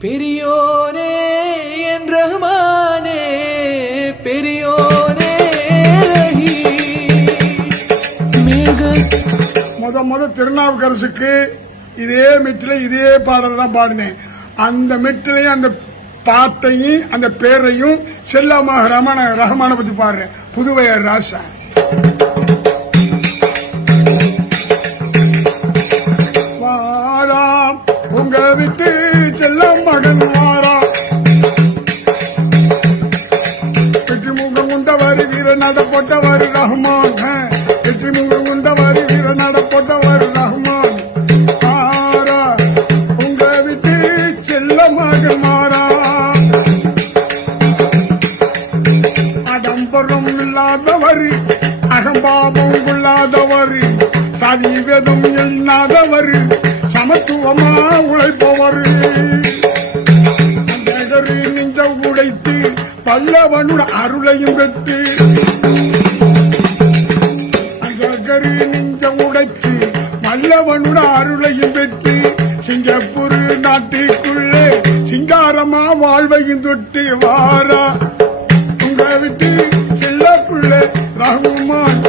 பெரியோனே என் ரஹ்மானே பெரியோனே முத திருநாவுக்கரசுக்கு இதே மெட்டில இதே பாடல் தான் பாடினேன். அந்த மெட்டிலையும் அந்த பாட்டையும் அந்த பேரையும் செல்லாமாக ரஹ்மான பத்தி பாடுறேன். புதுவையார் ராசா வாரா உங்க விட்டு செல்ல மகன் வாரா வெற்றி முகம் உண்டவாறு வீர நட போட்டவாறு ரஹ்மான் வெற்றி முகம் உண்டவாறு வீர நட போட்டவாறு ரஹ்மான் வாரா உங்க விட்டு செல்ல மகன் வாரா அடம்பரம் இல்லாதவர் அகம்பாபம் கொள்ளாதவர் சாதி வேதம் இல்லாதவர் சமத்துவமா உழைப்பவர் நெஞ்ச உடைத்து பல்லவனுட அருளையும் பெற்று நெஞ்ச உடைத்து பல்லவனுட அருளையும் பெற்று சிங்கப்பூர் நாட்டுக்குள்ளே சிங்காரமா வாழ்வையும் தொட்டு வாரா உங்க விட்டு செல்ல புள்ள ரஹ்மான்